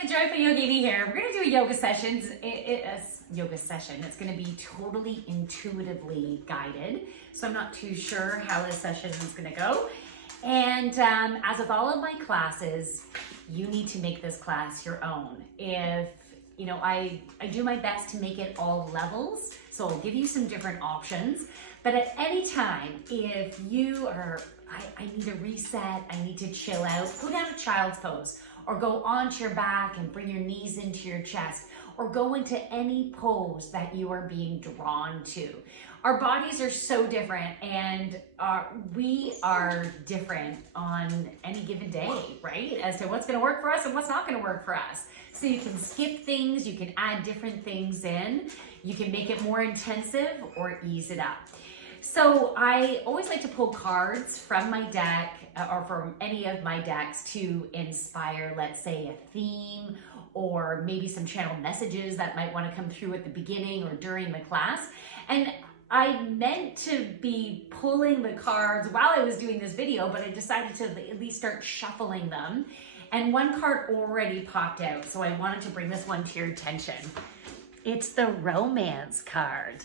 the Joyful Yogini here. We're going to do a yoga session. It's going to be totally intuitively guided. So I'm not too sure how this session is going to go. And as with all of my classes, you need to make this class your own. I do my best to make it all levels. So I'll give you some different options. But at any time, if you are, I need a reset, I need to chill out, go down to child's pose, or go onto your back and bring your knees into your chest, or go into any pose that you are being drawn to. Our bodies are so different, and we are different on any given day, right? As to what's gonna work for us and what's not gonna work for us. So you can skip things, you can add different things in, you can make it more intensive or ease it up. So I always like to pull cards from my deck or from any of my decks to inspire, let's say, a theme or maybe some channel messages that might want to come through at the beginning or during the class. And I meant to be pulling the cards while I was doing this video, but I decided to at least start shuffling them. And one card already popped out, so I wanted to bring this one to your attention. It's the romance card.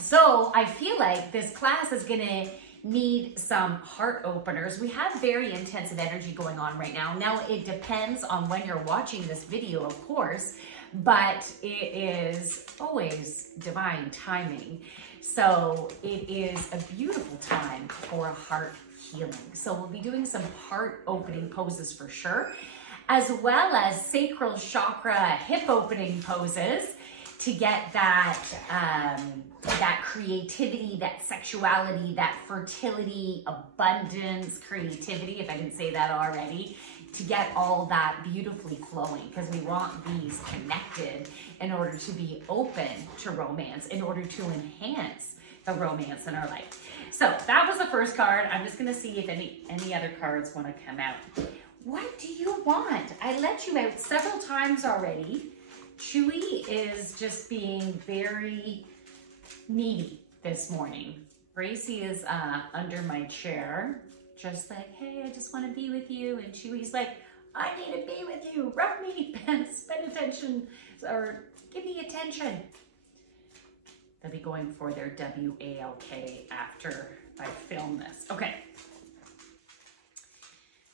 So I feel like this class is gonna need some heart openers. We have very intensive energy going on right now. Now it depends on when you're watching this video, of course, but it is always divine timing. So it is a beautiful time for a heart healing. So we'll be doing some heart opening poses for sure, as well as sacral chakra hip opening poses to get that creativity, that sexuality, that fertility, abundance, creativity, if I didn't say that already, to get all that beautifully flowing, because we want these connected in order to be open to romance, in order to enhance the romance in our life. So that was the first card. I'm just gonna see if any other cards wanna come out. What do you want? I let you out several times already. Chewy is just being very needy this morning. Gracie is under my chair, just like, hey, I just want to be with you. And Chewy's like, I need to be with you. Rub me, spend attention, or give me attention. They'll be going for their WALK after I film this. Okay.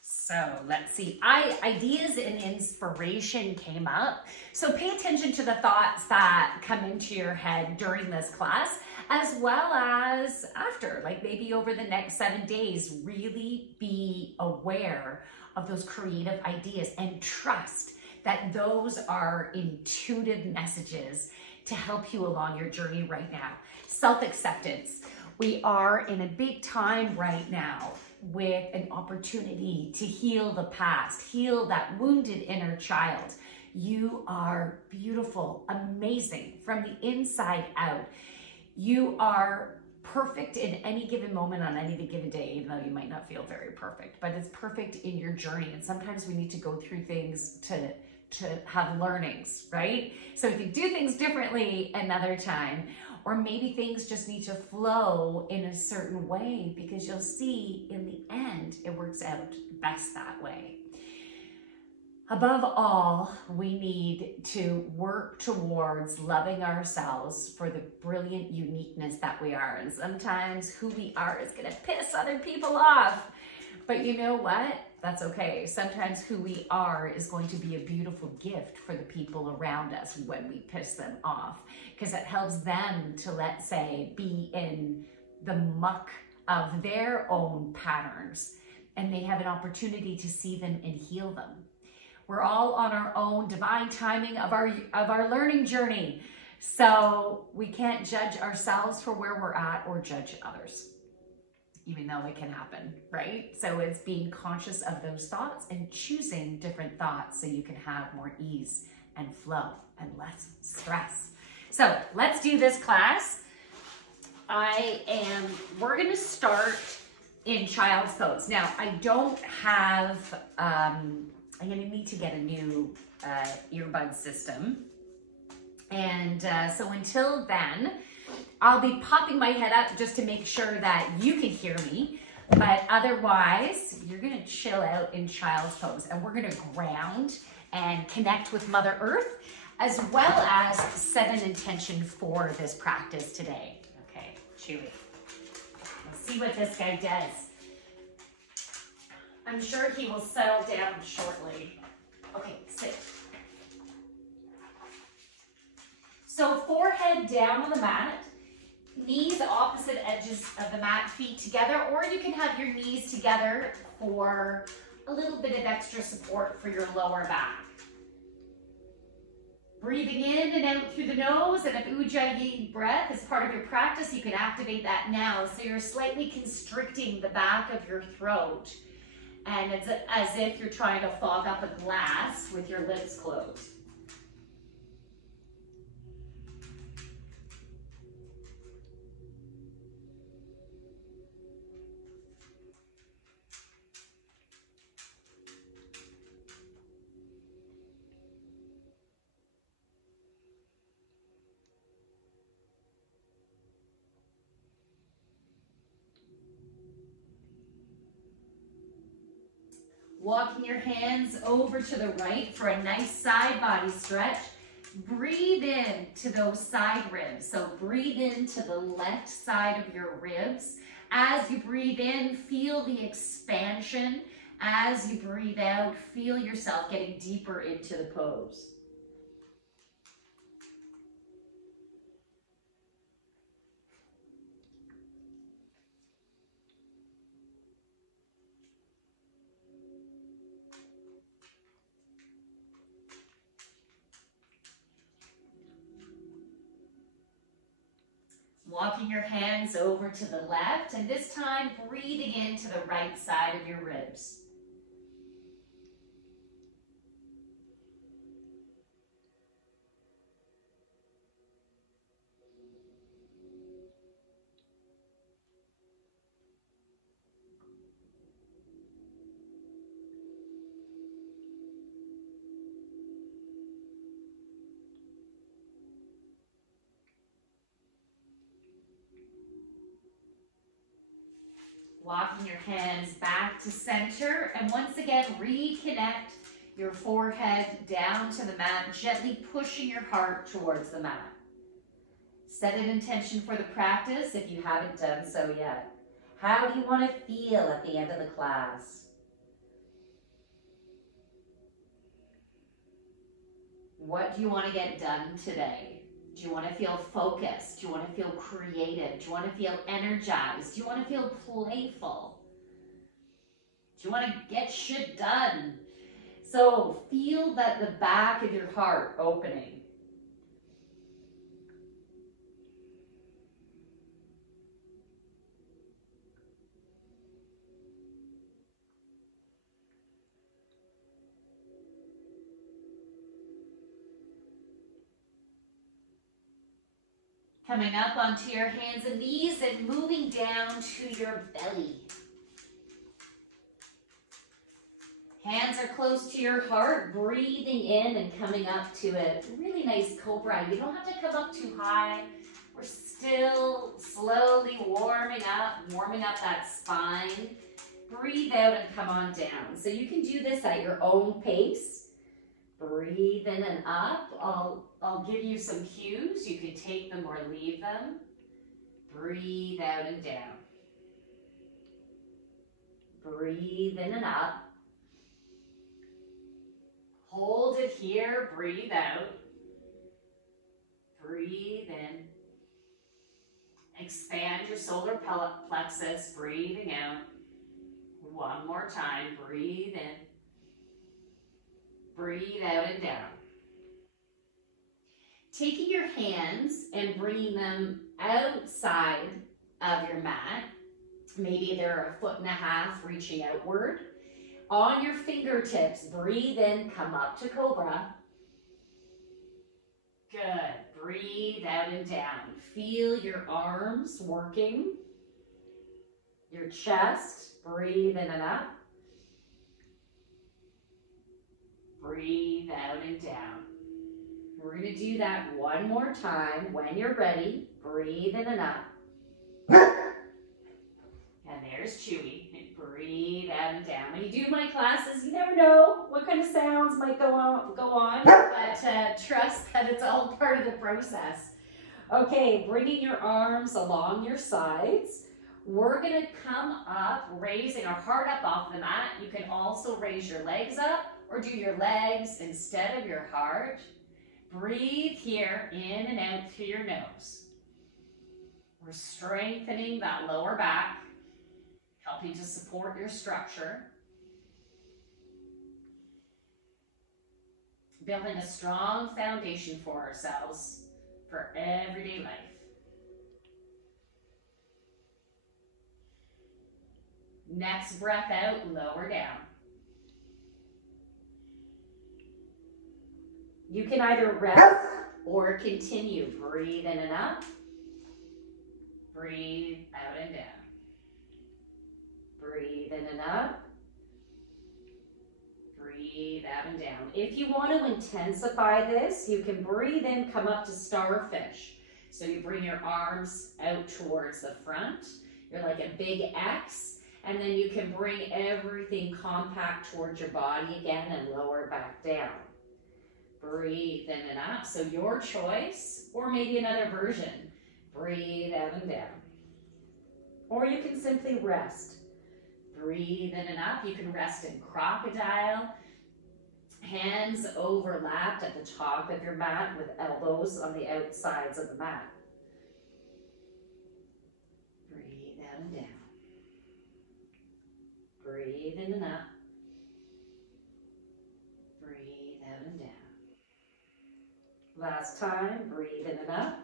So let's see, ideas and inspiration came up. So pay attention to the thoughts that come into your head during this class, as well as after, like maybe over the next 7 days. Really be aware of those creative ideas and trust that those are intuitive messages to help you along your journey right now. Self-acceptance. We are in a big time right now with an opportunity to heal the past, heal that wounded inner child. You are beautiful, amazing from the inside out. You are perfect in any given moment on any given day, even though you might not feel very perfect, but it's perfect in your journey. And sometimes we need to go through things to have learnings, right? So we can do things differently another time. Or maybe things just need to flow in a certain way, because you'll see in the end, it works out best that way. Above all, we need to work towards loving ourselves for the brilliant uniqueness that we are. And sometimes who we are is gonna piss other people off. But you know what? That's okay. Sometimes who we are is going to be a beautiful gift for the people around us when we piss them off, because it helps them to, let's say, be in the muck of their own patterns, and they have an opportunity to see them and heal them. We're all on our own divine timing of our learning journey. So we can't judge ourselves for where we're at or judge others, even though it can happen, right? So it's being conscious of those thoughts and choosing different thoughts so you can have more ease and flow and less stress. So let's do this class. We're gonna start in child's pose. Now, I don't have, I'm gonna need to get a new earbud system. And so until then, I'll be popping my head up just to make sure that you can hear me. But otherwise, you're gonna chill out in child's pose, and we're gonna ground and connect with Mother Earth, as well as set an intention for this practice today. Okay, Chewy. Let's see what this guy does. I'm sure he will settle down shortly. Okay, sit. So forehead down on the mat, knees opposite edges of the mat, feet together, or you can have your knees together for a little bit of extra support for your lower back. Breathing in and out through the nose, and if Ujjayi breath is part of your practice, you can activate that now. So you're slightly constricting the back of your throat, and it's as if you're trying to fog up a glass with your lips closed. Walking your hands over to the right for a nice side body stretch. Breathe in to those side ribs. So breathe into the left side of your ribs. As you breathe in, feel the expansion. As you breathe out, feel yourself getting deeper into the pose. Walking your hands over to the left, and this time breathing into the right side of your ribs. Walking your hands back to center, and once again, reconnect your forehead down to the mat, gently pushing your heart towards the mat. Set an intention for the practice if you haven't done so yet. How do you want to feel at the end of the class? What do you want to get done today? Do you want to feel focused? Do you want to feel creative? Do you want to feel energized? Do you want to feel playful? Do you want to get shit done? So feel that the back of your heart opening. Coming up onto your hands and knees and moving down to your belly. Hands are close to your heart, breathing in and coming up to a really nice cobra. You don't have to come up too high. We're still slowly warming up that spine. Breathe out and come on down. So you can do this at your own pace. Breathe in and up. I'll give you some cues. You can take them or leave them. Breathe out and down. Breathe in and up. Hold it here. Breathe out. Breathe in. Expand your solar plexus. Breathing out. One more time. Breathe in. Breathe out and down. Taking your hands and bringing them outside of your mat. Maybe they're 1.5 feet reaching outward. On your fingertips, breathe in, come up to cobra. Good. Breathe out and down. Feel your arms working. Your chest. Breathe in and up. Breathe out and down. We're going to do that one more time. When you're ready, breathe in and up. And there's Chewy. And breathe out and down. When you do my classes, you never know what kind of sounds might go on, but trust that it's all part of the process. Okay, bringing your arms along your sides. We're gonna come up, raising our heart up off the mat. You can also raise your legs up or do your legs instead of your heart. Breathe here, in and out through your nose. We're strengthening that lower back, helping to support your structure. Building a strong foundation for ourselves for everyday life. Next breath out, lower down. You can either rest or continue. Breathe in and up. Breathe out and down. Breathe in and up. Breathe out and down. If you want to intensify this, you can breathe in, come up to starfish. So you bring your arms out towards the front. You're like a big X. And then you can bring everything compact towards your body again and lower back down. Breathe in and up. So your choice, or maybe another version. Breathe out and down. Or you can simply rest. Breathe in and up. You can rest in crocodile. Hands overlapped at the top of your mat with elbows on the outsides of the mat. Breathe out and down. Breathe in and up. Breathe out and down. Last time, breathe in and up.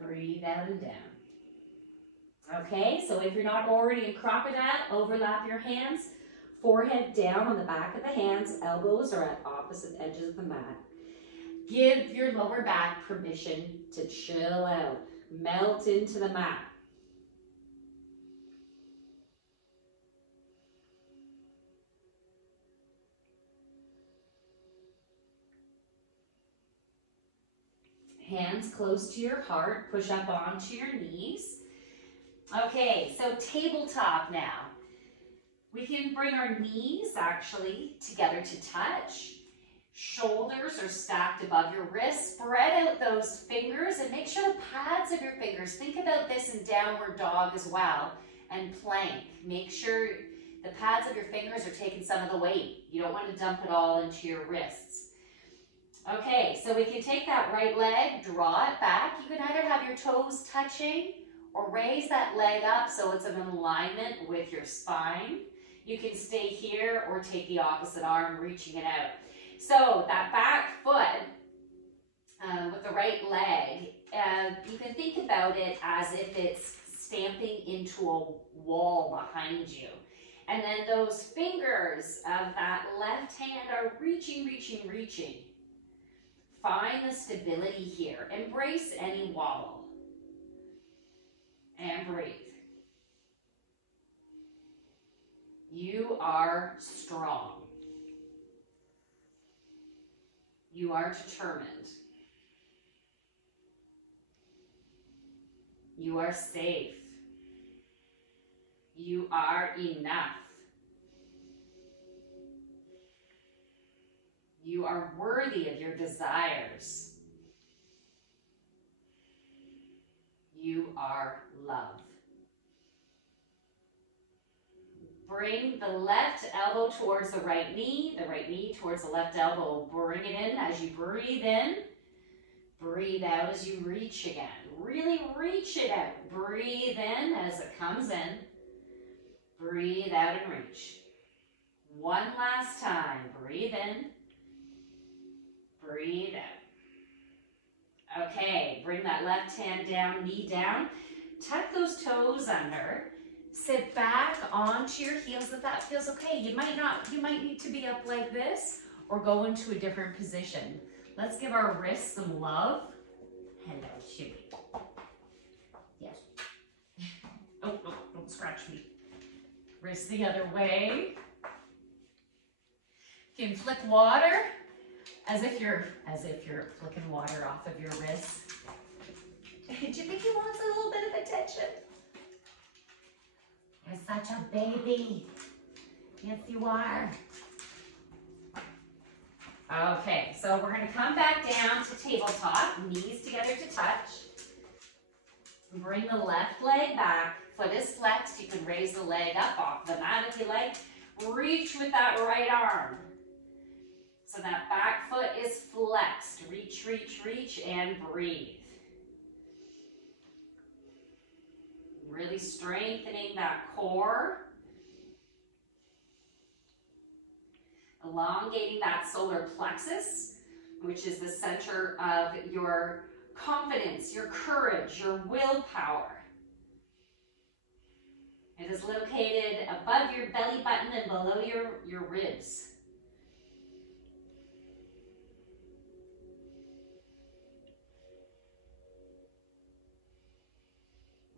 Breathe out and down. Okay, so if you're not already in crocodile, overlap your hands. Forehead down on the back of the hands. Elbows are at opposite edges of the mat. Give your lower back permission to chill out. Melt into the mat. Hands close to your heart, push up onto your knees. Okay, so tabletop now. We can bring our knees actually together to touch. Shoulders are stacked above your wrists. Spread out those fingers and make sure the pads of your fingers, think about this in downward dog as well, and plank. Make sure the pads of your fingers are taking some of the weight. You don't want to dump it all into your wrists. Okay, so we can take that right leg, draw it back. You can either have your toes touching or raise that leg up so it's in alignment with your spine. You can stay here or take the opposite arm, reaching it out. So that back foot with the right leg, you can think about it as if it's stamping into a wall behind you. And then those fingers of that left hand are reaching, reaching, reaching. Find the stability here. Embrace any wobble. And breathe. You are strong. You are determined. You are safe. You are enough. You are worthy of your desires. You are love. Bring the left elbow towards the right knee towards the left elbow. Bring it in as you breathe in. Breathe out as you reach again. Really reach it out. Breathe in as it comes in. Breathe out and reach. One last time. Breathe in. Breathe out. Okay, bring that left hand down, knee down. Tuck those toes under. Sit back onto your heels if that feels okay. You might need to be up like this or go into a different position. Let's give our wrists some love. Hello, Chewy. Yes. Oh, don't scratch me. Wrist the other way. You can flick water as if you're flicking water off of your wrist. Do you think he wants a little bit of attention? You're such a baby. Yes, you are. Okay, so we're going to come back down to tabletop, knees together to touch. Bring the left leg back. Foot is flexed. You can raise the leg up off the mat if you like. Reach with that right arm. So that back foot is flexed. Reach, reach, reach, and breathe. Really strengthening that core. Elongating that solar plexus, which is the center of your confidence, your courage, your willpower. It is located above your belly button and below your ribs.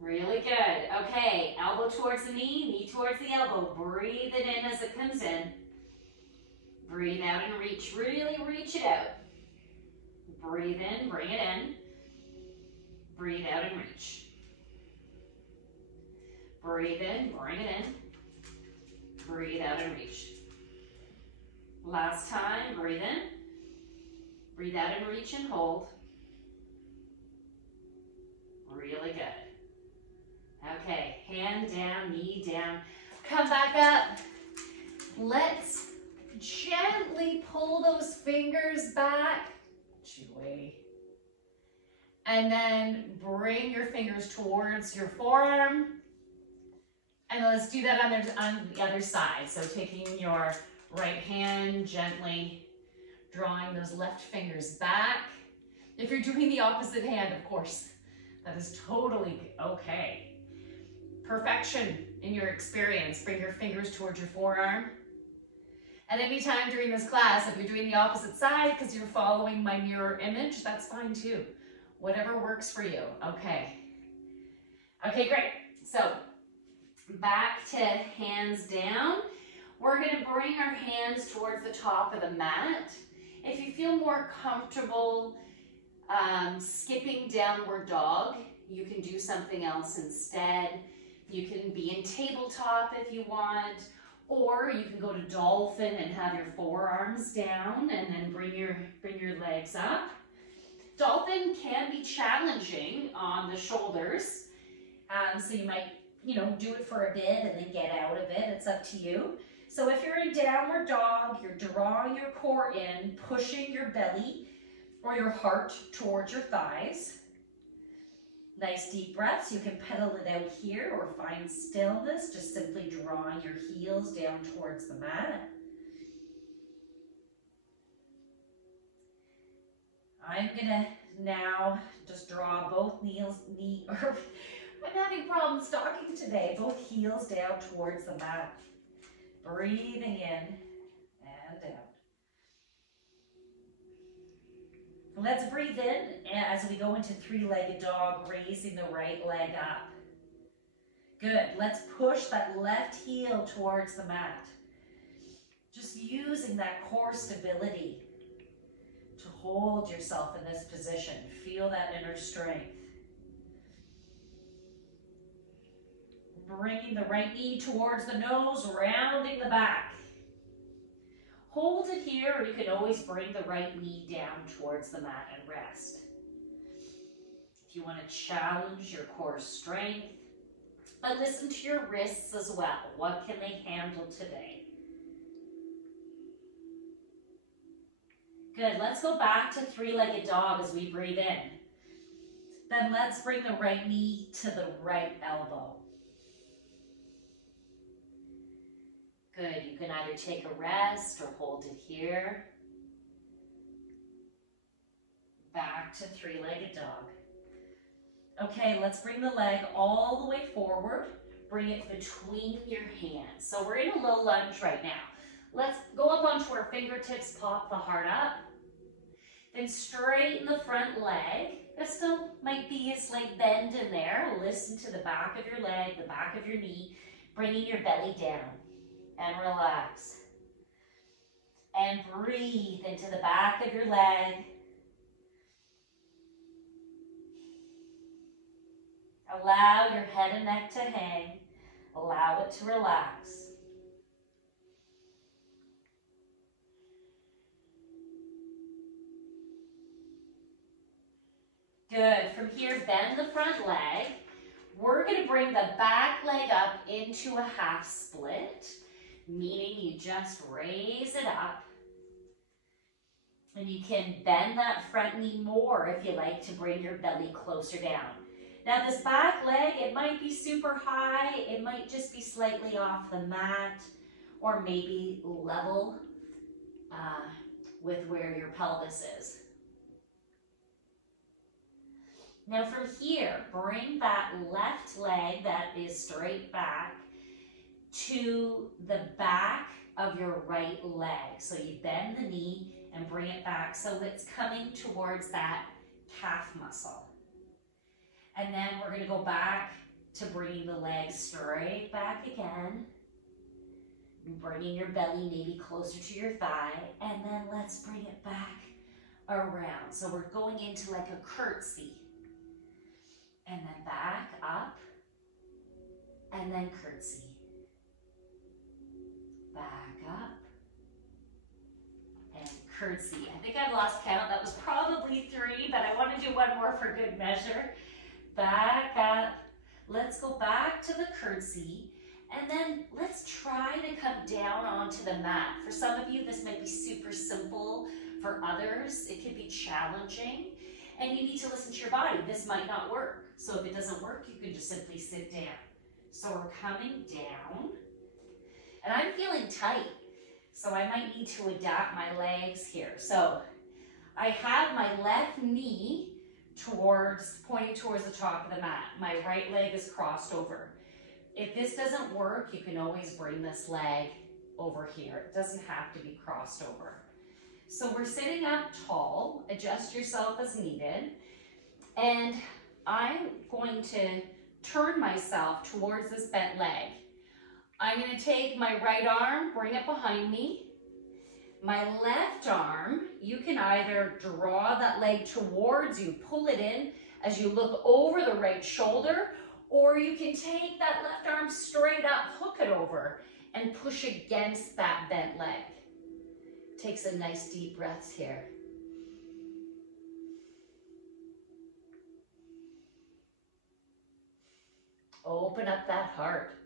Really good. Okay, elbow towards the knee, knee towards the elbow. Breathe it in as it comes in. Breathe out and reach. Really reach it out. Breathe in, bring it in. Breathe out and reach. Breathe in, bring it in. Breathe out and reach. Last time, breathe in. Breathe out and reach and hold. Really good. Okay, hand down, knee down. Come back up. Let's gently pull those fingers back. Chewy. And then bring your fingers towards your forearm. And let's do that on the other side. So taking your right hand, gently drawing those left fingers back. If you're doing the opposite hand, of course, that is totally okay. Perfection in your experience. Bring your fingers towards your forearm. At any time during this class, if you're doing the opposite side because you're following my mirror image, that's fine too. Whatever works for you. Okay. Okay, great. So back to hands down. We're going to bring our hands towards the top of the mat. If you feel more comfortable skipping downward dog, you can do something else instead. You can be in tabletop if you want, or you can go to dolphin and have your forearms down and then bring your legs up. Dolphin can be challenging on the shoulders, so you might, do it for a bit and then get out of it. It's up to you. So if you're in downward dog, you're drawing your core in, pushing your belly or your heart towards your thighs. Nice deep breaths. You can pedal it out here or find stillness, just simply drawing your heels down towards the mat. I'm gonna now just draw both I'm having problems talking today. Both heels down towards the mat. Breathing in and out. Let's breathe in as we go into three-legged dog, raising the right leg up. Good. Let's push that left heel towards the mat. Just using that core stability to hold yourself in this position. Feel that inner strength. Bringing the right knee towards the nose, rounding the back. Hold it here, or you can always bring the right knee down towards the mat and rest. If you want to challenge your core strength, but listen to your wrists as well. What can they handle today? Good. Let's go back to three-legged dog as we breathe in. Then let's bring the right knee to the right elbow. Good. You can either take a rest or hold it here. Back to three-legged dog. Okay, let's bring the leg all the way forward. Bring it between your hands. So we're in a low lunge right now. Let's go up onto our fingertips, pop the heart up. Then straighten the front leg. There still might be a slight bend in there. Listen to the back of your leg, the back of your knee, bringing your belly down. And relax. And breathe into the back of your leg. Allow your head and neck to hang. Allow it to relax. Good. From here, bend the front leg. We're going to bring the back leg up into a half split, meaning you just raise it up. And you can bend that front knee more if you like to bring your belly closer down. Now this back leg, it might be super high, it might just be slightly off the mat, or maybe level with where your pelvis is. Now from here, bring that left leg that is straight back to the back of your right leg. So you bend the knee and bring it back so it's coming towards that calf muscle. And then we're going to go back to bringing the leg straight back again. Bringing your belly maybe closer to your thigh. And then let's bring it back around. So we're going into like a curtsy. And then back up. And then curtsy. Back up. And curtsy. I think I've lost count. That was probably 3, but I want to do one more for good measure. Back up. Let's go back to the curtsy. And then let's try to come down onto the mat. For some of you, this might be super simple. For others, it could be challenging. And you need to listen to your body. This might not work. So if it doesn't work, you can just simply sit down. So we're coming down. And I'm feeling tight. So I might need to adapt my legs here. So I have my left knee pointing towards the top of the mat. My right leg is crossed over. If this doesn't work, you can always bring this leg over here. It doesn't have to be crossed over. So we're sitting up tall. Adjust yourself as needed. And I'm going to turn myself towards this bent leg. I'm going to take my right arm, bring it behind me. My left arm, you can either draw that leg towards you, pull it in as you look over the right shoulder, or you can take that left arm straight up, hook it over, and push against that bent leg. Take some nice deep breaths here. Open up that heart.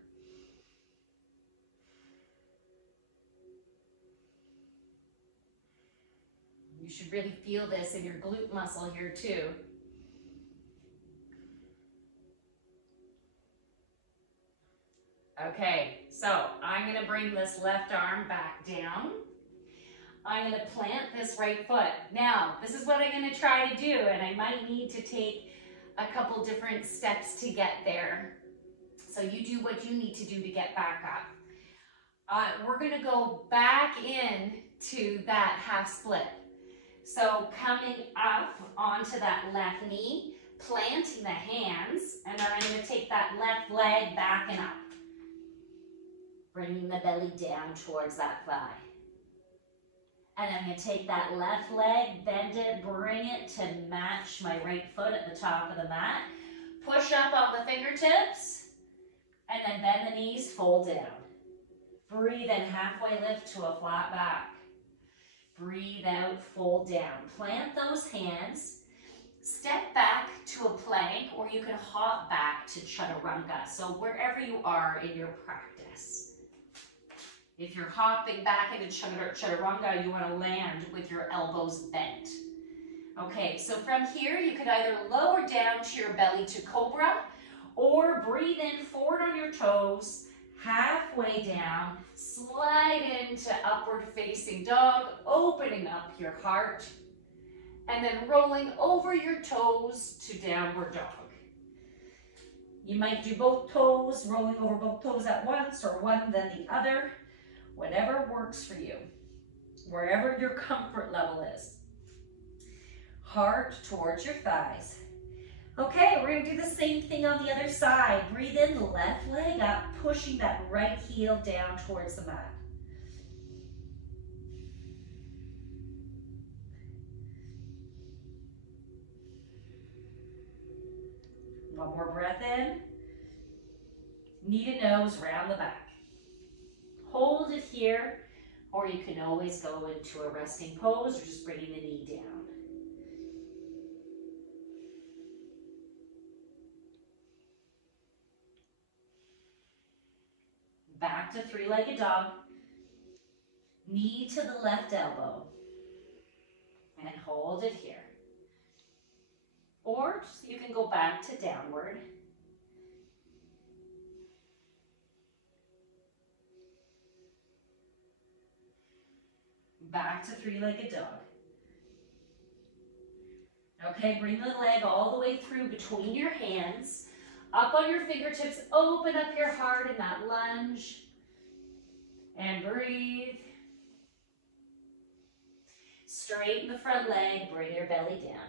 You should really feel this in your glute muscle here too. Okay, so I'm going to bring this left arm back down. I'm going to plant this right foot. Now, this is what I'm going to try to do, and I might need to take a couple different steps to get there. So you do what you need to do to get back up. We're going to go back in to that half split. So coming up onto that left knee, planting the hands, and then I'm going to take that left leg back and up. Bringing the belly down towards that thigh. And I'm going to take that left leg, bend it, bring it to match my right foot at the top of the mat. Push up on the fingertips, and then bend the knees, fold down. Breathe in, halfway lift to a flat back. Breathe out, fold down. Plant those hands. Step back to a plank, or you can hop back to chaturanga. So wherever you are in your practice. If you're hopping back into chaturanga, you want to land with your elbows bent. Okay, so from here, you could either lower down to your belly to cobra, or breathe in forward on your toes, halfway down, slide into upward facing dog, opening up your heart, and then rolling over your toes to downward dog. You might do both toes, rolling over both toes at once, or one then the other, whatever works for you, wherever your comfort level is. Heart towards your thighs. Okay, we're going to do the same thing on the other side. Breathe in, left leg up, pushing that right heel down towards the mat. One more breath in. Knee to nose, round the back. Hold it here, or you can always go into a resting pose or just bringing the knee down. Back to three-legged dog. Knee to the left elbow. And hold it here. Or you can go back to downward. Back to three-legged dog. Okay, bring the leg all the way through between your hands. Up on your fingertips, open up your heart in that lunge. And breathe. Straighten the front leg, bring your belly down.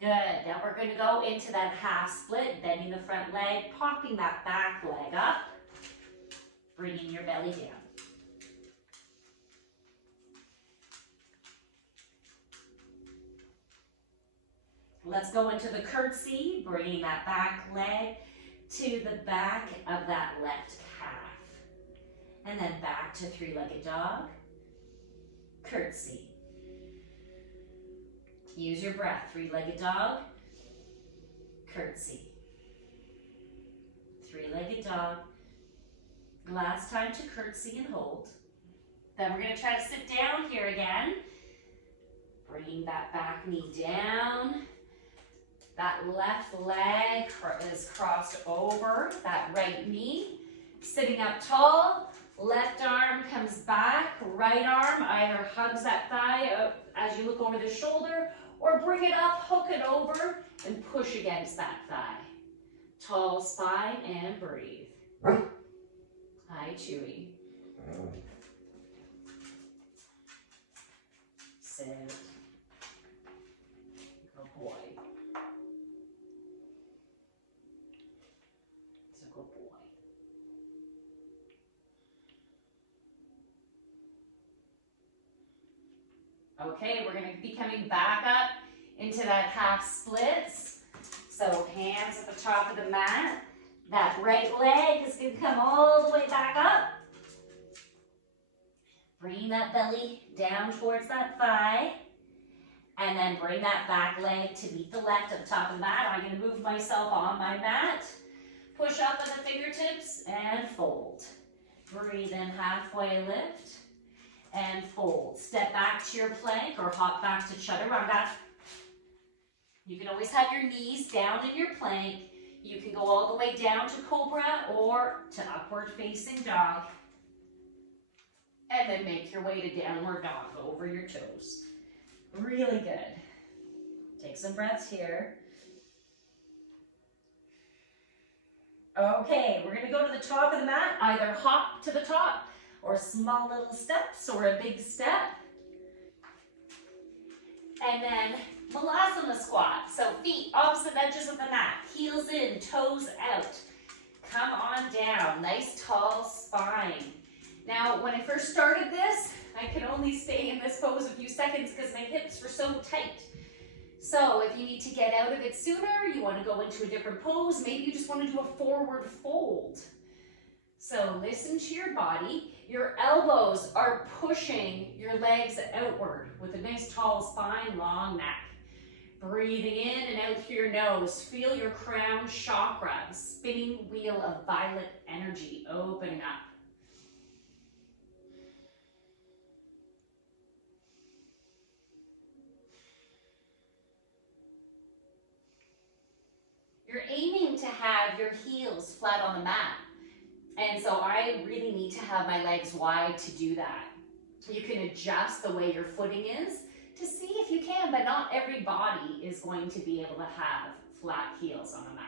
Good, now we're going to go into that half split, bending the front leg, popping that back leg up, bringing your belly down. Let's go into the curtsy, bringing that back leg to the back of that left calf. And then back to three-legged dog, curtsy. Use your breath, three-legged dog, curtsy. Three-legged dog. Last time to curtsy and hold. Then we're going to try to sit down here again. Bringing that back knee down. That left leg is crossed over that right knee. Sitting up tall. Left arm comes back. Right arm either hugs that thigh as you look over the shoulder, or bring it up, hook it over, and push against that thigh. Tall spine and breathe. Hi, Chewy. Sit. Good boy. It's a good boy. Okay, we're going to be coming back up into that half splits. So hands at the top of the mat. That right leg is going to come all the way back up. Bring that belly down towards that thigh. And then bring that back leg to meet the left at the top of the mat. I'm going to move myself on my mat. Push up at the fingertips and fold. Breathe in, halfway lift. And fold. Step back to your plank or hop back to chaturanga. You can always have your knees down in your plank. You can go all the way down to cobra or to upward facing dog. And then make your way to downward dog over your toes. Really good. Take some breaths here. Okay, we're going to go to the top of the mat. Either hop to the top or small little steps or a big step. And then Malasana squat. So feet opposite edges of the mat. Heels in, toes out. Come on down. Nice tall spine. Now, when I first started this, I could only stay in this pose a few seconds because my hips were so tight. So if you need to get out of it sooner, you want to go into a different pose, maybe you just want to do a forward fold. So listen to your body. Your elbows are pushing your legs outward with a nice tall spine, long neck. Breathing in and out through your nose. Feel your crown chakra, spinning wheel of violet energy opening up. You're aiming to have your heels flat on the mat. And so I really need to have my legs wide to do that. You can adjust the way your footing is to see if you can, but not every body is going to be able to have flat heels on a mat.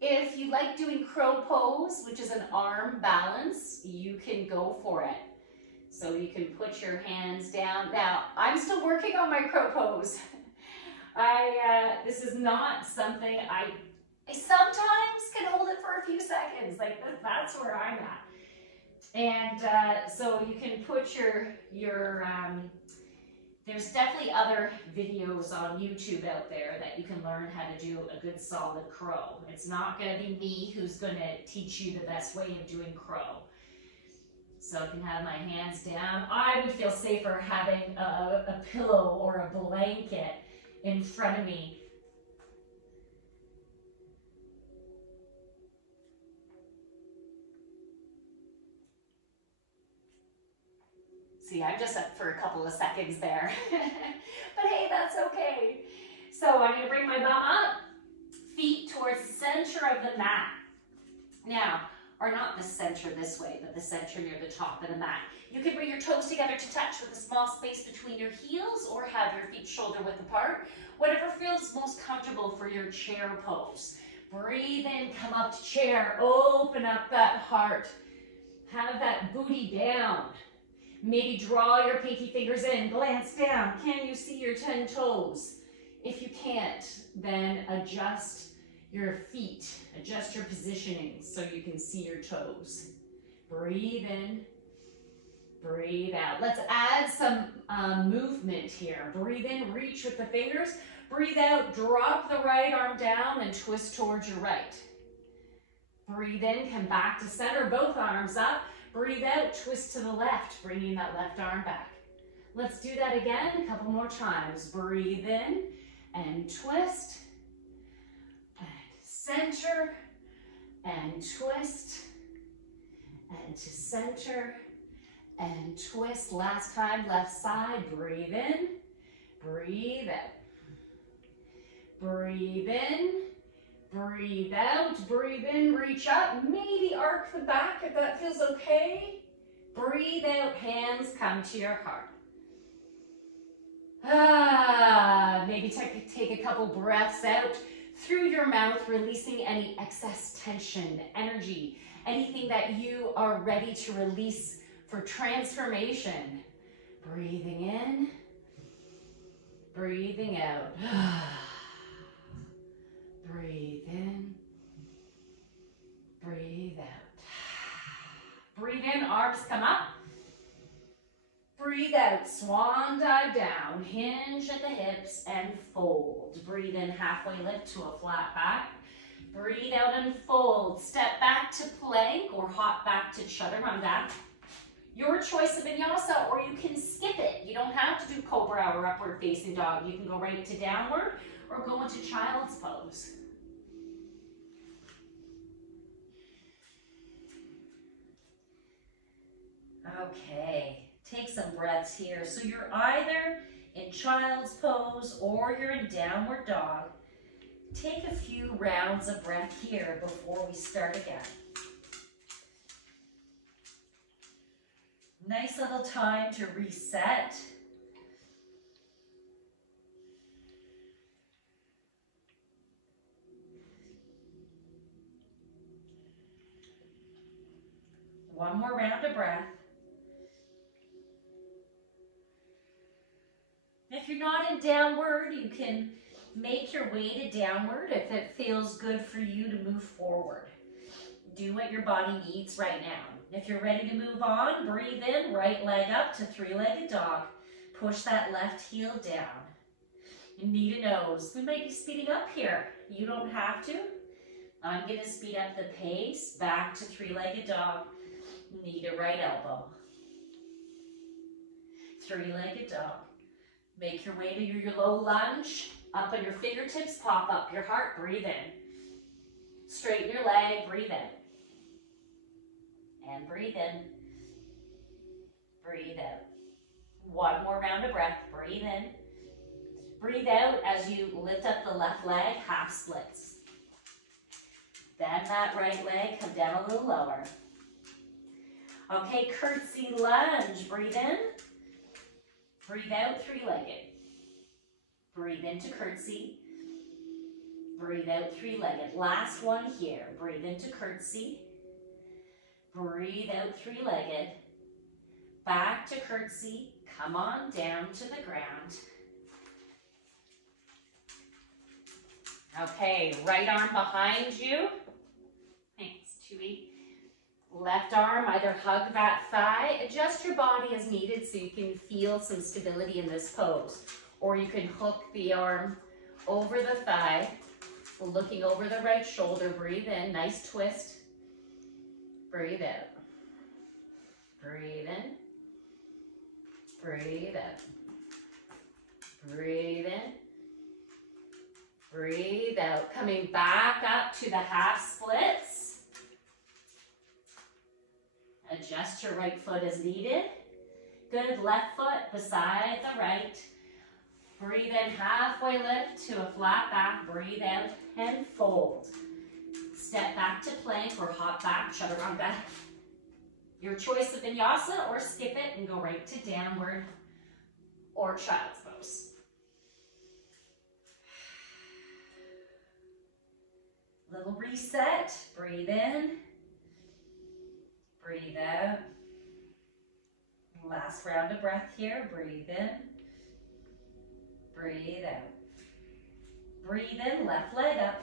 If you like doing crow pose, which is an arm balance, you can go for it. So you can put your hands down. Now, I'm still working on my crow pose. This is not something I sometimes can hold it for a few seconds. Like that's where I'm at. And so you can put there's definitely other videos on YouTube out there that you can learn how to do a good solid crow. It's not going to be me who's going to teach you the best way of doing crow. So I can have my hands down. I would feel safer having a pillow or a blanket in front of me. See, I'm just up for a couple of seconds there. But hey, that's okay. So I'm going to bring my bum up, feet towards the center of the mat. Now, or not the center this way, but the center near the top of the mat. You can bring your toes together to touch with a small space between your heels, or have your feet shoulder width apart. Whatever feels most comfortable for your chair pose. Breathe in, come up to chair, open up that heart. Have that booty down. Maybe draw your pinky fingers in, glance down. Can you see your 10 toes? If you can't, then adjust your feet, adjust your positioning so you can see your toes. Breathe in, breathe out. Let's add some movement here. Breathe in, reach with the fingers. Breathe out, drop the right arm down and twist towards your right. Breathe in, come back to center, both arms up. Breathe out, twist to the left, bringing that left arm back. Let's do that again a couple more times. Breathe in and twist, and center, and twist, and to center, and twist. Last time, left side. Breathe in, breathe out. Breathe in, breathe out, breathe in, reach up, maybe arc the back if that feels okay. Breathe out, hands come to your heart. Maybe take a couple breaths out through your mouth, releasing any excess tension, energy, anything that you are ready to release for transformation. Breathing in, breathing out. Breathe in, breathe out. Breathe in, arms come up. Breathe out, swan dive down, hinge at the hips and fold. Breathe in, halfway lift to a flat back. Breathe out and fold. Step back to plank or hop back to chaturanga. Your choice of vinyasa, or you can skip it. You don't have to do cobra or upward facing dog. You can go right to downward or go into child's pose. Okay, take some breaths here. So you're either in child's pose or you're in downward dog. Take a few rounds of breath here before we start again. Nice little time to reset. One more round of breath. If you're not in downward, you can make your way to downward if it feels good for you to move forward. Do what your body needs right now. If you're ready to move on, breathe in, right leg up to three-legged dog. Push that left heel down. Knee to nose. We might be speeding up here. You don't have to. I'm going to speed up the pace. Back to three-legged dog. Knee to right elbow. Three-legged dog. Make your way to your low lunge. Up on your fingertips, pop up your heart, breathe in. Straighten your leg, breathe in. And breathe in. Breathe out. One more round of breath, breathe in. Breathe out as you lift up the left leg, half splits. Bend that right leg, come down a little lower. Okay, curtsy lunge, breathe in. Breathe out, three-legged. Breathe into curtsy. Breathe out, three-legged. Last one here. Breathe into curtsy. Breathe out, three-legged. back to curtsy, come on down to the ground. Okay, right arm behind you. Thanks, Chewy. Left arm, either hug that thigh, adjust your body as needed so you can feel some stability in this pose. Or you can hook the arm over the thigh, looking over the right shoulder. Breathe in, nice twist. Breathe out. Breathe in. Breathe out. Breathe in. Breathe out. Coming back up to the half splits. Adjust your right foot as needed. Good, left foot beside the right. Breathe in, halfway lift to a flat back. Breathe out and fold. Step back to plank or hop back, chaturanga. Your choice of vinyasa, or skip it and go right to downward or child's pose. Little reset. Breathe in. Breathe out. Last round of breath here. Breathe in. Breathe out. Breathe in, left leg up.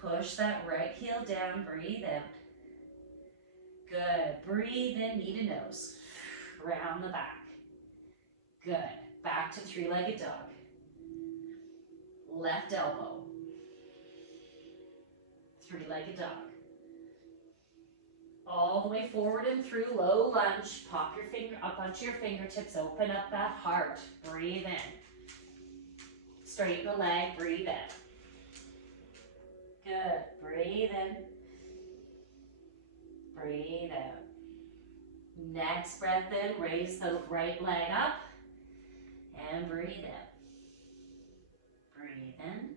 Push that right heel down. Breathe out. Good. Breathe in, knee to nose. Round the back. Good. Back to three-legged dog. Left elbow. Three-legged dog. All the way forward and through, low lunge. Pop your finger up onto your fingertips. Open up that heart. Breathe in. Straighten the leg. Breathe in. Good. Breathe in. Breathe out. Next breath in, raise the right leg up and breathe out. Breathe in.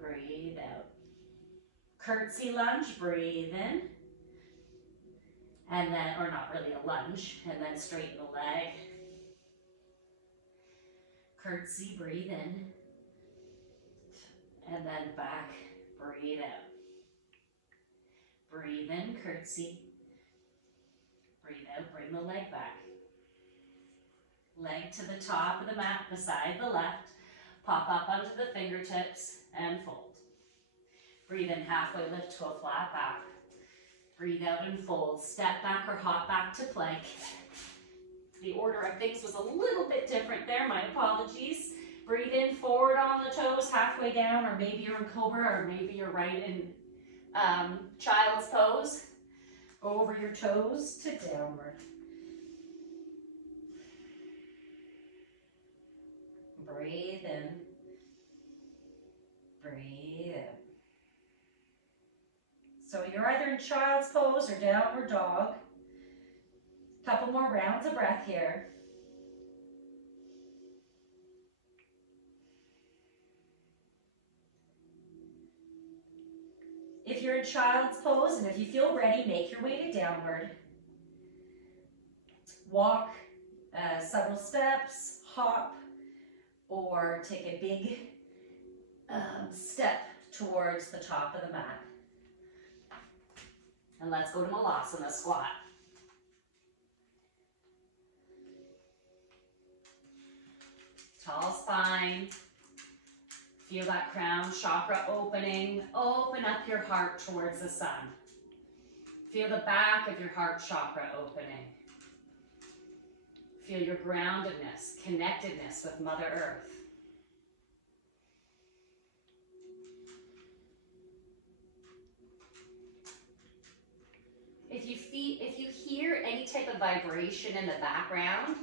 Breathe out. Curtsy lunge, breathe in. And then, or not really a lunge, and then straighten the leg. Curtsy, breathe in. And then back, breathe out. Breathe in, curtsy. Breathe out, bring the leg back. Leg to the top of the mat beside the left. Pop up onto the fingertips and fold. Breathe in, halfway lift to a flat back. Breathe out and fold. Step back or hop back to plank. The order of things was a little bit different there, my apologies. Breathe in, forward on the toes, halfway down, or maybe you're in cobra, or maybe you're right in child's pose. Over your toes to downward. Breathe in. Breathe out. So you're either in child's pose or downward dog. Couple more rounds of breath here. If you're in child's pose and if you feel ready, make your way to downward. Walk several steps, hop, or take a big step towards the top of the mat. And let's go to Malasana squat. Tall spine. Feel that crown chakra opening. Open up your heart towards the sun. Feel the back of your heart chakra opening. Feel your groundedness, connectedness with Mother Earth. If you hear any type of vibration in the background,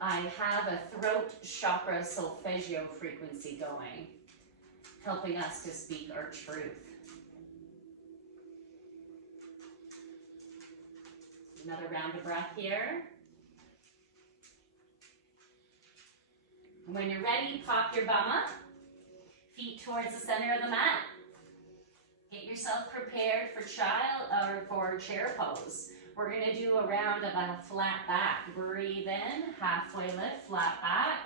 I have a throat chakra solfeggio frequency going, helping us to speak our truth. Another round of breath here. When you're ready, pop your bum up, feet towards the center of the mat. Get yourself prepared for child or for chair pose. We're going to do a round of a flat back. Breathe in, halfway lift, flat back.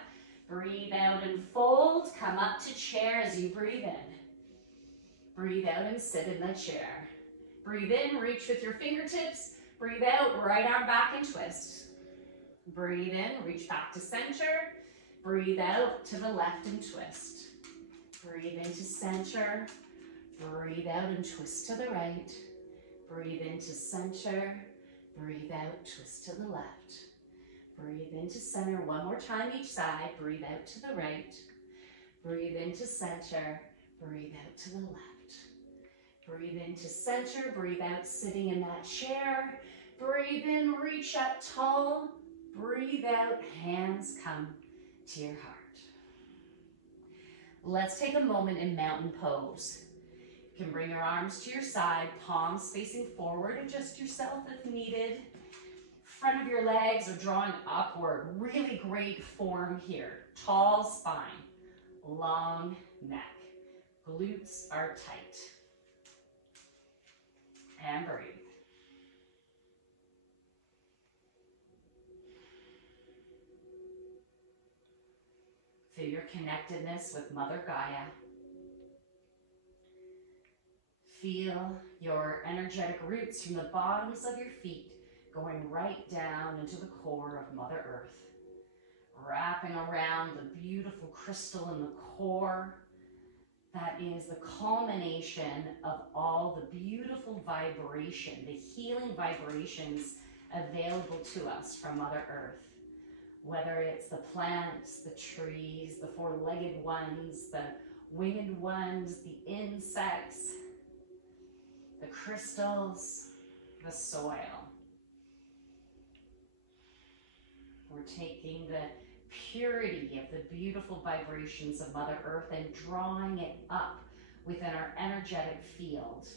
Breathe out and fold. Come up to chair as you breathe in. Breathe out and sit in the chair. Breathe in, reach with your fingertips. Breathe out, right arm back and twist. Breathe in, reach back to center. Breathe out to the left and twist. Breathe into center. Breathe out and twist to the right. Breathe into center. Breathe out, twist to the left. Breathe into center, one more time each side. Breathe out to the right. Breathe into center. Breathe out to the left. Breathe into center. Breathe out, sitting in that chair. Breathe in, reach up tall. Breathe out, hands come to your heart. Let's take a moment in mountain pose. You can bring your arms to your side, palms facing forward. Adjust yourself if needed. Front of your legs are drawing upward. Really great form here. Tall spine, long neck. Glutes are tight. And breathe. Feel your connectedness with Mother Gaia. Feel your energetic roots from the bottoms of your feet going right down into the core of Mother Earth, wrapping around the beautiful crystal in the core that is the culmination of all the beautiful vibration, the healing vibrations available to us from Mother Earth. Whether it's the plants, the trees, the four-legged ones, the winged ones, the insects, the crystals, the soil. We're taking the purity of the beautiful vibrations of Mother Earth and drawing it up within our energetic field.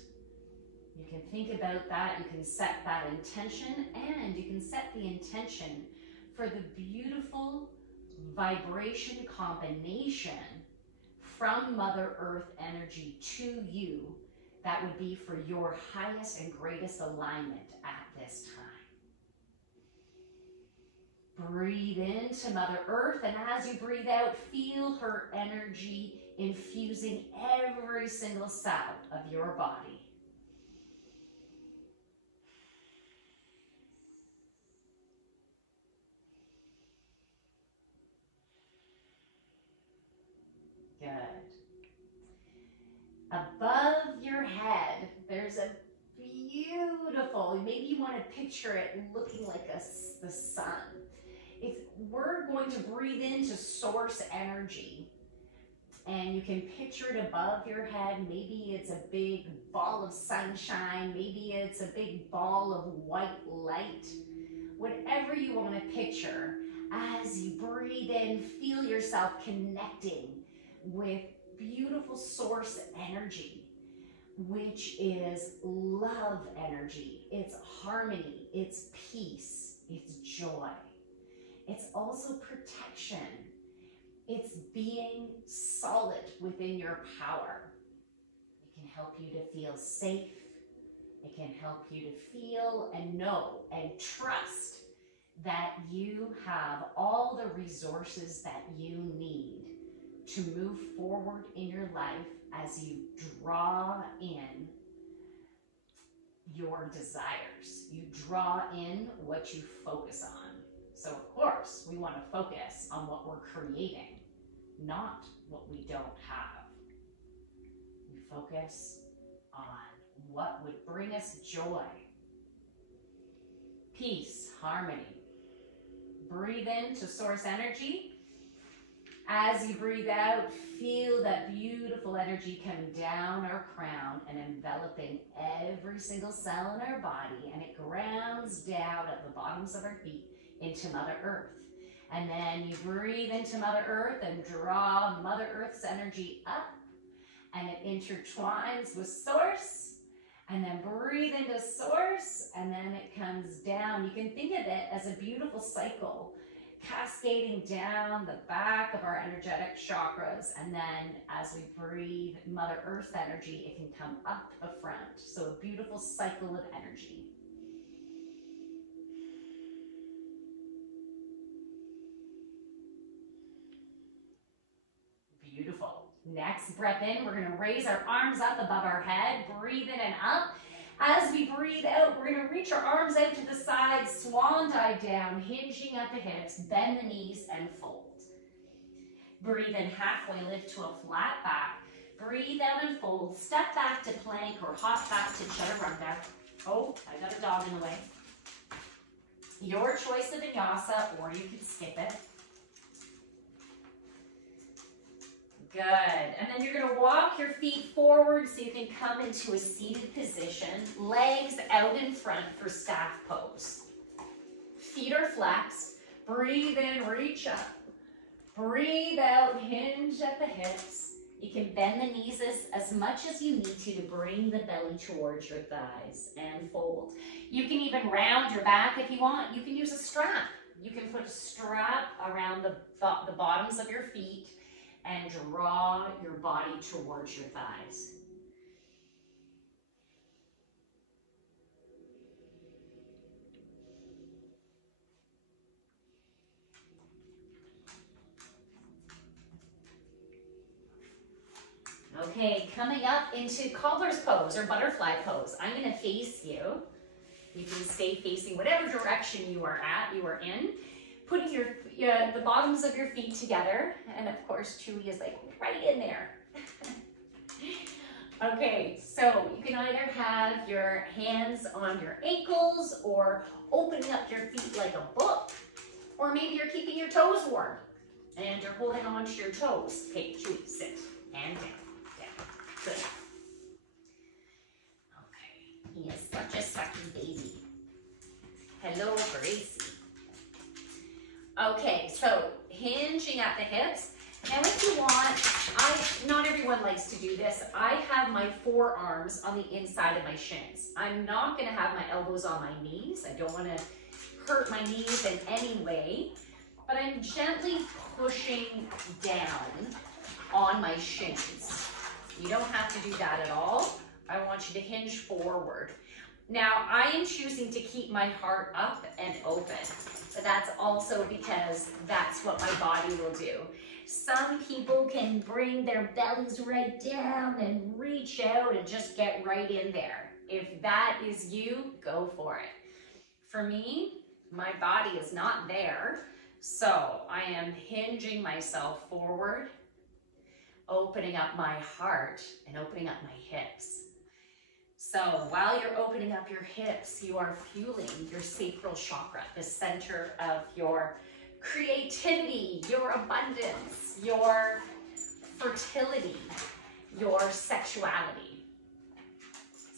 You can think about that, you can set that intention, and you can set the intention for the beautiful vibration combination from Mother Earth energy to you that would be for your highest and greatest alignment at this time. Breathe into Mother Earth, and as you breathe out, feel her energy infusing every single cell of your body. Good. Above your head, there's a beautiful, maybe you want to picture it looking like the sun. We're going to breathe into source energy, and you can picture it above your head. Maybe it's a big ball of sunshine. Maybe it's a big ball of white light. Whatever you want to picture, as you breathe in, feel yourself connecting with beautiful source energy, which is love energy. It's harmony, it's peace, it's joy. It's also protection. It's being solid within your power. It can help you to feel safe. It can help you to feel and know and trust that you have all the resources that you need to move forward in your life as you draw in your desires. You draw in what you focus on. So of course, we want to focus on what we're creating, not what we don't have. We focus on what would bring us joy, peace, harmony. Breathe into source energy. As you breathe out, feel that beautiful energy coming down our crown and enveloping every single cell in our body, and it grounds down at the bottoms of our feet into Mother Earth. And then you breathe into Mother Earth and draw Mother Earth's energy up, and it intertwines with source, and then breathe into source, and then it comes down. You can think of it as a beautiful cycle cascading down the back of our energetic chakras, and then as we breathe Mother Earth's energy, it can come up the front. So a beautiful cycle of energy. Beautiful. Next breath in, we're going to raise our arms up above our head, breathe in and up. As we breathe out, we're going to reach our arms out to the side, swan dive down, hinging at the hips, bend the knees, and fold. Breathe in halfway, lift to a flat back. Breathe out and fold. Step back to plank or hop back to chaturanga. Oh, I got a dog in the way. Your choice of vinyasa, or you can skip it. Good. And then you're going to walk your feet forward so you can come into a seated position. Legs out in front for staff pose. Feet are flexed. Breathe in, reach up. Breathe out, hinge at the hips. You can bend the knees as much as you need to bring the belly towards your thighs and fold. You can even round your back if you want. You can use a strap. You can put a strap around the bottoms of your feet and draw your body towards your thighs. Okay, coming up into cobbler's pose or butterfly pose. I'm going to face you. You can stay facing whatever direction you are in. Putting the bottoms of your feet together. And of course, Chewy is like right in there. Okay, so you can either have your hands on your ankles or opening up your feet like a book. Or maybe you're keeping your toes warm and you're holding on to your toes. Okay, Chewy, sit and down. Good. Okay, he is such a sucky baby. Hello, Gracie. Okay, so hinging at the hips. Now if you want, not everyone likes to do this. I have my forearms on the inside of my shins. I'm not gonna have my elbows on my knees. I don't wanna hurt my knees in any way, but I'm gently pushing down on my shins. You don't have to do that at all. I want you to hinge forward. Now, I am choosing to keep my heart up and open, but that's also because that's what my body will do. Some people can bring their bellies right down and reach out and just get right in there. If that is you, go for it. For me, my body is not there, so I am hinging myself forward, opening up my heart and opening up my hips. So while you're opening up your hips, you are fueling your sacral chakra, the center of your creativity, your abundance, your fertility, your sexuality.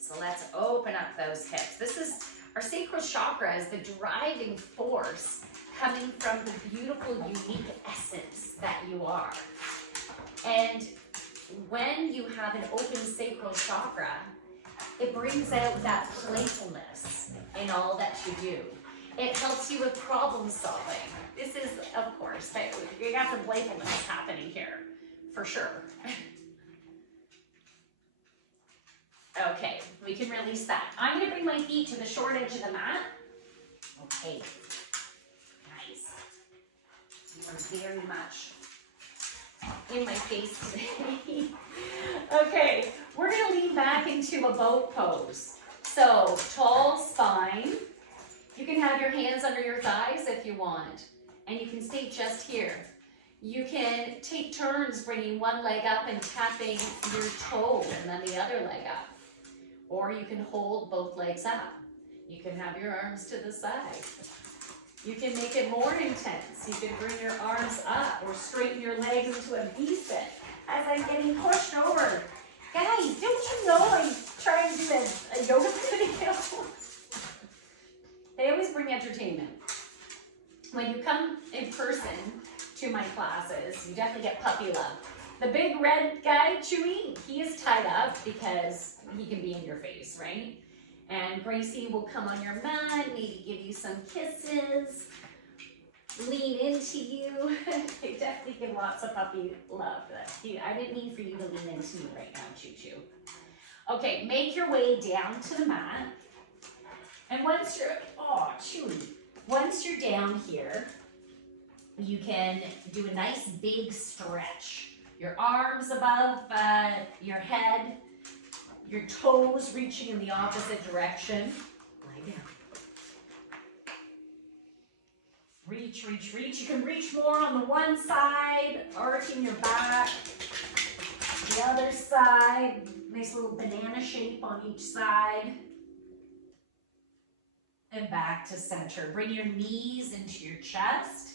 So let's open up those hips. This is our sacral chakra is the driving force coming from the beautiful, unique essence that you are. And when you have an open sacral chakra, it brings out that playfulness in all that you do. It helps you with problem solving. This is, of course, you got some playfulness happening here, for sure. Okay, we can release that. I'm gonna bring my feet to the short edge of the mat. Okay, nice. You are very much in my face today. Okay, we're gonna lean back into a boat pose. So, tall spine. You can have your hands under your thighs if you want, and you can stay just here. You can take turns bringing one leg up and tapping your toe and then the other leg up. Or you can hold both legs up. You can have your arms to the side. You can make it more intense. You can bring your arms up or straighten your legs into a V-sit as I'm getting pushed over. Guys, don't you know I'm trying to do a yoga video? They always bring entertainment. When you come in person to my classes, you definitely get puppy love. The big red guy, Chewy, he is tied up because he can be in your face, right? And Gracie will come on your mat, maybe give you some kisses, lean into you. They definitely give lots of puppy love. I didn't mean for you to lean into me right now, Choo Choo. Okay, make your way down to the mat. And once you're, oh, Chewy, once you're down here, you can do a nice big stretch. Your arms above your head. Your toes reaching in the opposite direction. Lie down. Reach, reach, reach. You can reach more on the one side, arching your back. The other side, nice little banana shape on each side. And back to center. Bring your knees into your chest.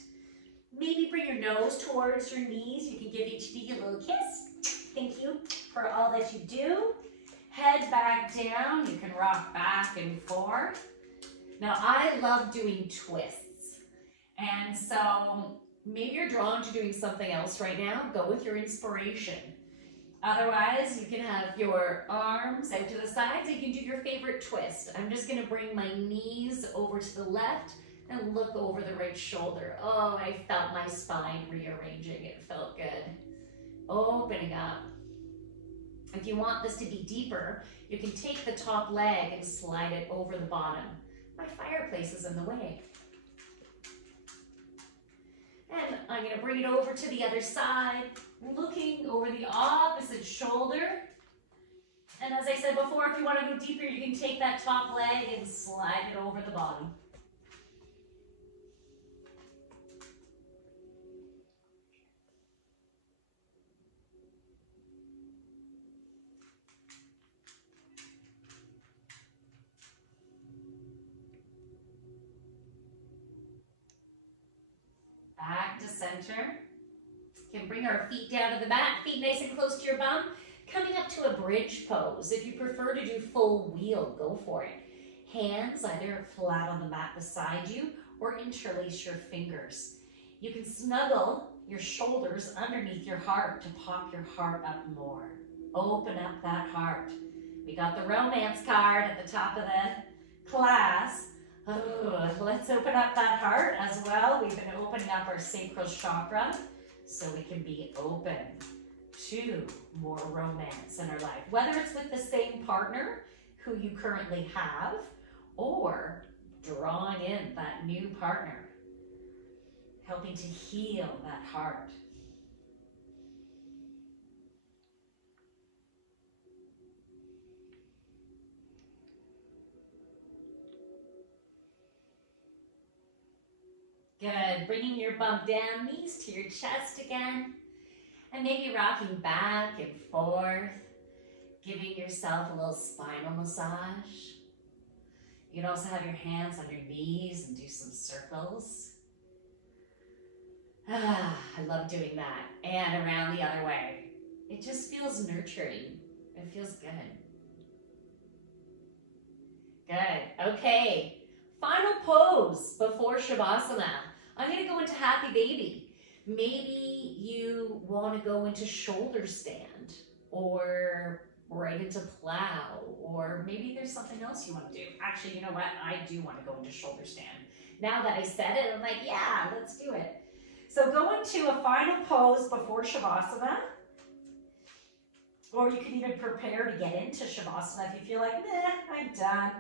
Maybe bring your nose towards your knees. You can give each knee a little kiss. Thank you for all that you do. Head back down. You can rock back and forth. Now, I love doing twists. And so maybe you're drawn to doing something else right now. Go with your inspiration. Otherwise, you can have your arms out to the sides. You can do your favorite twist. I'm just going to bring my knees over to the left and look over the right shoulder. Oh, I felt my spine rearranging. It felt good. Opening up. If you want this to be deeper, you can take the top leg and slide it over the bottom. My fireplace is in the way. And I'm going to bring it over to the other side, looking over the opposite shoulder. And as I said before, if you want to go deeper, you can take that top leg and slide it over the bottom. Back to center. You can bring our feet down to the mat, feet nice and close to your bum. Coming up to a bridge pose. If you prefer to do full wheel, go for it. Hands either flat on the mat beside you or interlace your fingers. You can snuggle your shoulders underneath your heart to pop your heart up more. Open up that heart. We got the romance card at the top of the class. Oh, let's open up that heart as well. We've been opening up our sacral chakra so we can be open to more romance in our life. Whether it's with the same partner who you currently have or drawing in that new partner, helping to heal that heart. Good, bringing your bum down, knees to your chest again, and maybe rocking back and forth, giving yourself a little spinal massage. You can also have your hands on your knees and do some circles. I love doing that. And around the other way. It just feels nurturing. It feels good. Good, okay. Final pose before Shavasana. I'm going to go into Happy Baby. Maybe you want to go into shoulder stand or right into plow, or maybe there's something else you want to do. Actually, you know what? I do want to go into shoulder stand. Now that I said it, I'm like, yeah, let's do it. So go into a final pose before Shavasana, or you can even prepare to get into Shavasana if you feel like, nah, I'm done.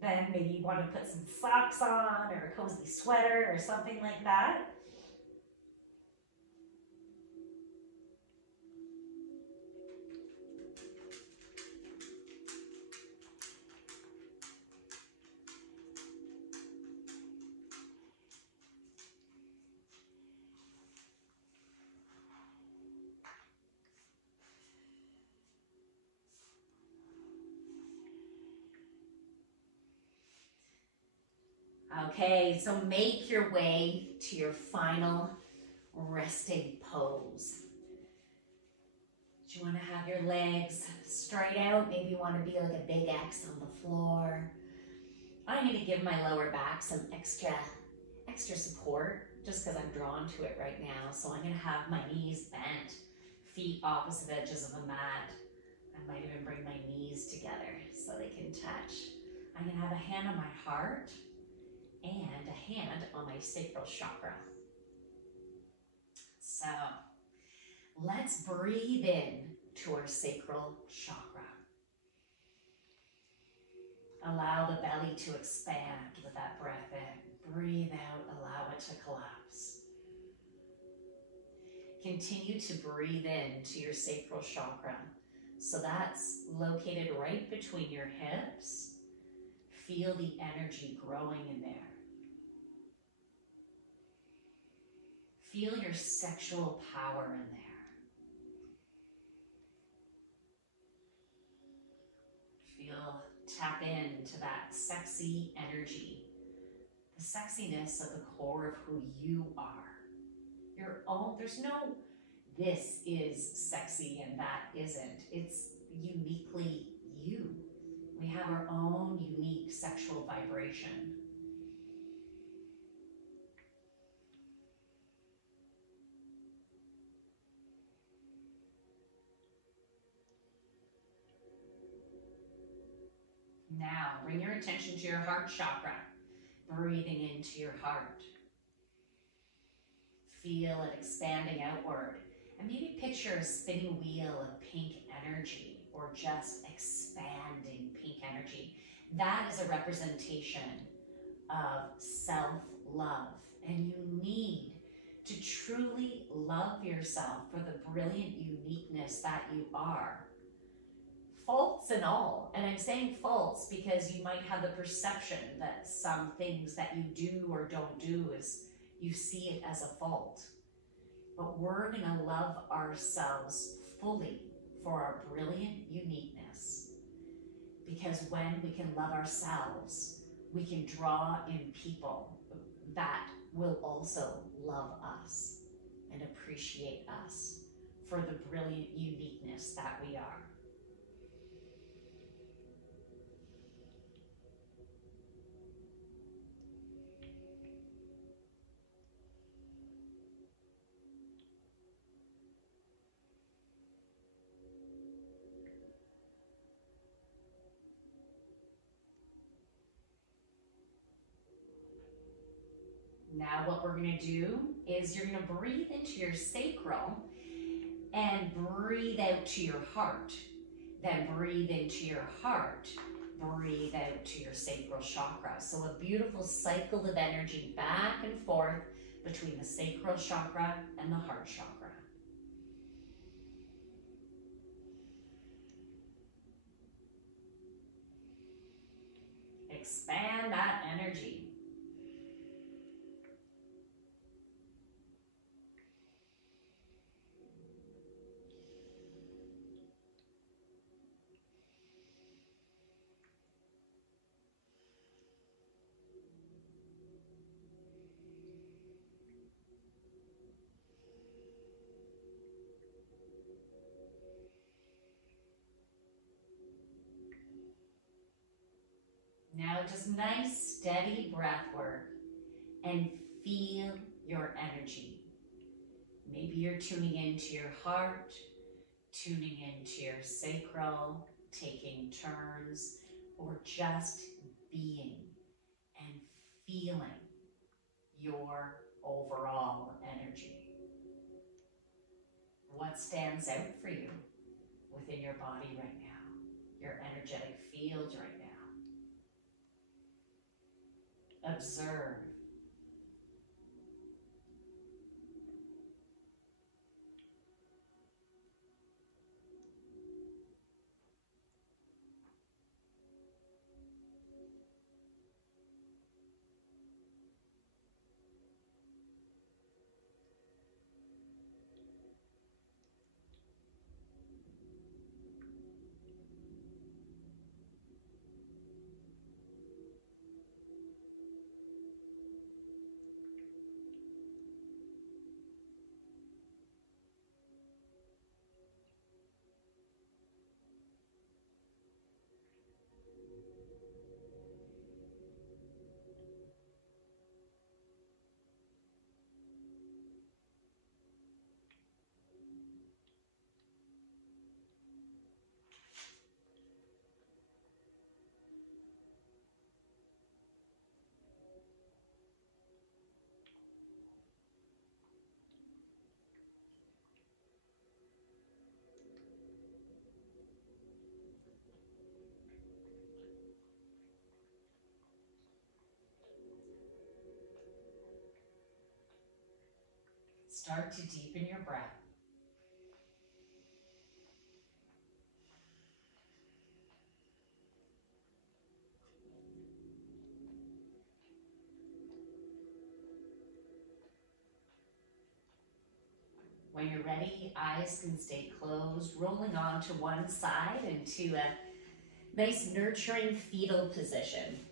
Then maybe you want to put some socks on or a cozy sweater or something like that. Okay, so make your way to your final resting pose. Do you want to have your legs straight out? Maybe you want to be like a big X on the floor. I'm going to give my lower back some extra support just because I'm drawn to it right now. So I'm going to have my knees bent, feet opposite edges of the mat. I might even bring my knees together so they can touch. I'm going to have a hand on my heart and a hand on my sacral chakra. So let's breathe in to our sacral chakra. Allow the belly to expand with that breath in. Breathe out, allow it to collapse. Continue to breathe in to your sacral chakra. So that's located right between your hips. Feel the energy growing in there. Feel your sexual power in there. Tap into that sexy energy, the sexiness of the core of who you are. Your own, there's no this is sexy and that isn't. It's uniquely you. We have our own unique sexual vibration. Now, bring your attention to your heart chakra, breathing into your heart. Feel it expanding outward. And maybe picture a spinning wheel of pink energy, or just expanding pink energy. That is a representation of self-love. And you need to truly love yourself for the brilliant uniqueness that you are. Faults and all. And I'm saying faults because you might have the perception that some things that you do or don't do is you see it as a fault. But we're going to love ourselves fully for our brilliant uniqueness. Because when we can love ourselves, we can draw in people that will also love us and appreciate us for the brilliant uniqueness that we are. Now what we're going to do is you're going to breathe into your sacral and breathe out to your heart. Then breathe into your heart, breathe out to your sacral chakra. So a beautiful cycle of energy back and forth between the sacral chakra and the heart chakra. Expand that energy. Now just nice steady breath work and feel your energy. Maybe you're tuning into your heart, tuning into your sacral, taking turns, or just being and feeling your overall energy. What stands out for you within your body right now? Your energetic field right now. Observe. Start to deepen your breath. When you're ready, eyes can stay closed, rolling on to one side into a nice nurturing fetal position.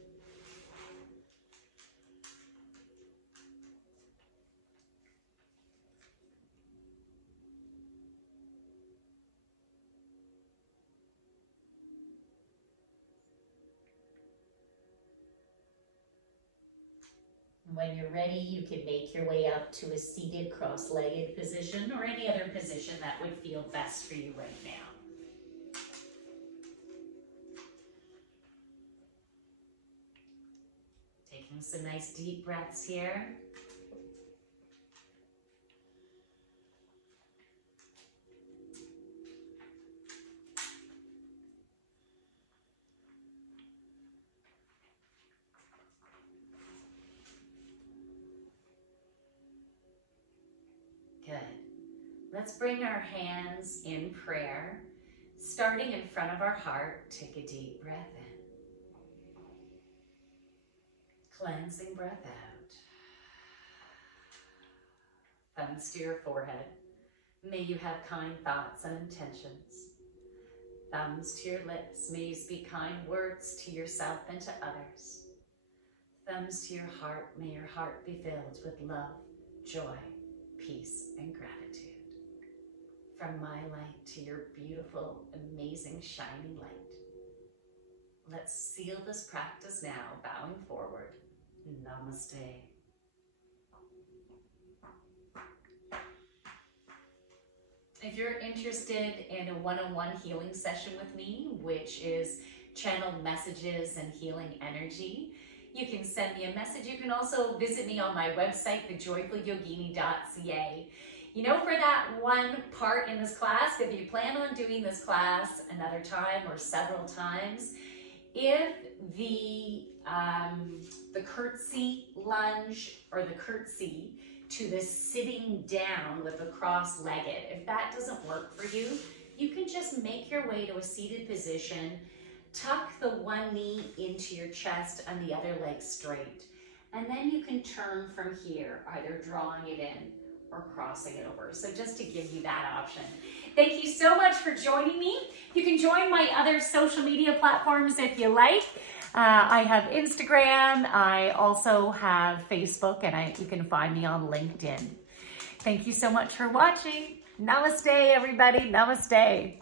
When you're ready, you can make your way up to a seated cross-legged position or any other position that would feel best for you right now. Taking some nice deep breaths here. Good. Let's bring our hands in prayer, starting in front of our heart. Take a deep breath in. Cleansing breath out. Thumbs to your forehead. May you have kind thoughts and intentions. Thumbs to your lips. May you speak kind words to yourself and to others. Thumbs to your heart. May your heart be filled with love, joy, peace, and gratitude. From my light to your beautiful, amazing, shining light. Let's seal this practice now, bowing forward. Namaste. If you're interested in a one-on-one healing session with me, which is channeled messages and healing energy, you can send me a message. You can also visit me on my website, thejoyfulyogini.ca. You know, for that one part in this class, if you plan on doing this class another time or several times, if the curtsy lunge or the curtsy to the sitting down with the cross-legged, if that doesn't work for you, you can just make your way to a seated position, tuck the one knee into your chest and the other leg straight. And then you can turn from here, either drawing it in or crossing it over. So just to give you that option. Thank you so much for joining me. You can join my other social media platforms if you like. I have Instagram. I also have Facebook, and you can find me on LinkedIn. Thank you so much for watching. Namaste, everybody. Namaste.